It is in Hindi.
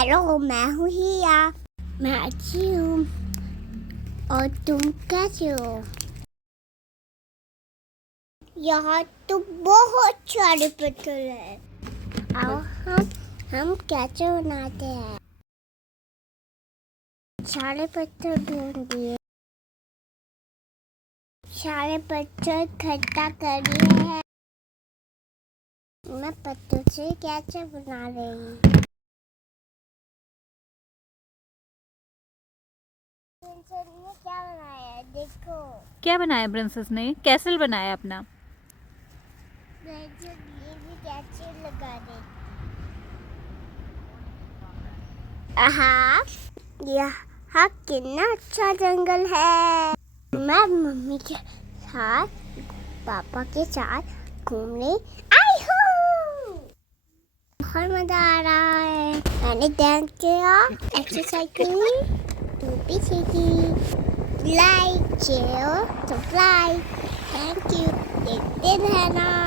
हेलो, मैं हूँ हिया। मैं अच्छी हूँ। और तुम कैसे हो? यहाँ तो बहुत सारे पत्थर है। आओ हम कैसे बनाते हैं। सारे पत्थर ढूंढ दिए। सारे पत्थर इकट्ठा कर लिए हैं। मैं पत्थर से कैसे बना रही हूँ। प्रिंसेस ने क्या बनाया है देखो। क्या बनाया प्रिंसेस ने? कैसल बनाया अपना। प्रिंसेस ये भी कैसे लगा दे। यहाँ कितना अच्छा जंगल है। मैं मम्मी के साथ पापा के साथ घूमने आई हूँ। बहुत मजा आ रहा है। मैंने डांस किया, एक्सरसाइज की, टोपी सीखी, like share subscribe. Thank you. देखते रहना।